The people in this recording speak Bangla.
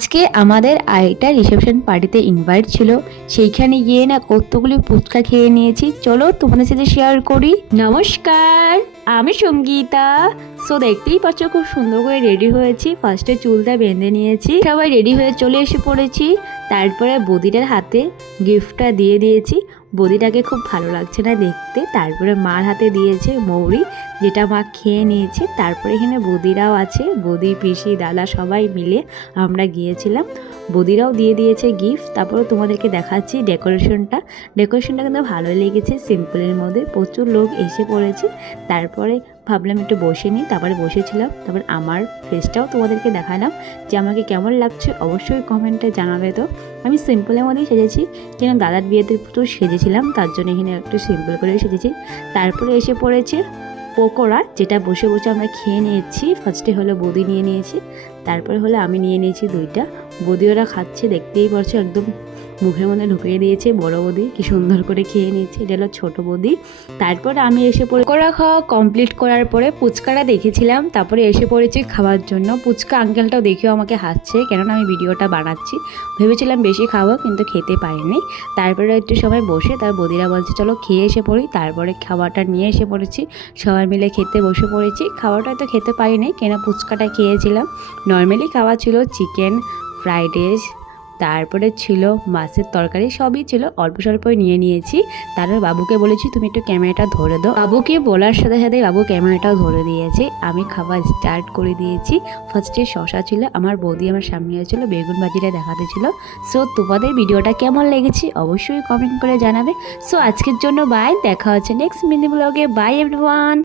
আজকে আমাদের আরেকটা রিসেপশন পার্টিতে ইনভাইট ছিল। সেইখানে গিয়ে না কতগুলি ফুচকা খেয়ে নিয়েছি। চলো তোমাদের সাথে শেয়ার করি। নমস্কার, আমি সঙ্গীতা। সো দেখতেই পাচ্ছ খুব সুন্দর করে রেডি হয়েছি। ফার্স্টে চুলটা বেঁধে নিয়েছি, সবাই রেডি হয়ে চলে এসে পড়েছি। তারপরে বদিটার হাতে গিফটটা দিয়ে দিয়েছি। বদিটাকে খুব ভালো লাগছে না দেখতে। তারপরে মার হাতে দিয়েছে মৌরি, যেটা মা খেয়ে নিয়েছে। তারপরে এখানে বদিরাও আছে, বদি পিসি দাদা সবাই মিলে আমরা গিয়েছিলাম। বদিরাও দিয়ে দিয়েছে গিফট। তারপরে তোমাদেরকে দেখাচ্ছি ডেকোরেশনটা কিন্তু ভালোই লেগেছে। সিম্পলের মধ্যে প্রচুর লোক এসে পড়েছে। তারপরে ভাবলাম একটু বসে নিই, তারপরে বসেছিলাম। তারপর আমার ফেসটাও তোমাদেরকে দেখালাম যে আমাকে কেমন লাগছে, অবশ্যই কমেন্টে জানাবে। তো আমি সিম্পলের মধ্যেই সেজেছি, কেন দাদার বিয়েতে প্রচুর সেজেছিলাম, তার জন্য এখানে একটু সিম্পল করে সেজেছি। তারপরে এসে পড়েছে পকোড়া, যেটা বসে বসে আমরা খেয়ে নিয়েছি। ফার্স্টে হলো বদি নিয়ে নিয়েছি, তারপরে হলো আমি নিয়ে নিয়েছি দুইটা। বদি ওরা খাচ্ছে, দেখতেই পারছো একদম মুখের মধ্যে ঢুকিয়ে দিয়েছে। বড় বদি কি সুন্দর করে খেয়ে নিয়েছে, এটা হলো ছোটো বদি। তারপরে আমি এসে পকোড়া খাওয়া কমপ্লিট করার পরে পুচকাটা দেখেছিলাম, তারপরে এসে পড়েছি খাওয়ার জন্য। পুচকা আঙ্কেলটাও দেখেও আমাকে হাসছে, কেননা আমি ভিডিওটা বানাচ্ছি। ভেবেছিলাম বেশি খাবো, কিন্তু খেতে পারিনি। তারপরে একটু সময় বসে তার বদিরা বলছে চলো খেয়ে এসে পড়ি। তারপরে খাবারটা নিয়ে এসে পড়েছি, সবাই মিলে খেতে বসে পড়েছি। খাবারটা তো খেতে পারিনি, কেন পুচকাটা খেয়েছিলাম। নর্মালি খাওয়া ছিল চিকেন ফ্রাইড রাইস, তারপরে ছিল মাছের তরকারি, সবই ছিল, অল্প স্বল্পই নিয়ে নিয়েছি। তারপর বাবুকে বলেছি তুমি একটু ক্যামেরাটা ধরে দাও। বাবুকে বলার সাথে সাথে বাবু ক্যামেরাটাও ধরে দিয়েছে। আমি খাবার স্টার্ট করে দিয়েছি। ফার্স্টে শশা ছিল, আমার বৌদি আমার সামনে হয়েছিল, বেগুন ভাজিটা দেখাতে ছিল। সো তোমাদের ভিডিওটা কেমন লেগেছে অবশ্যই কমেন্ট করে জানাবে। সো আজকের জন্য বাই, দেখা হচ্ছে নেক্সট মিনি ব্লগে। By everyone.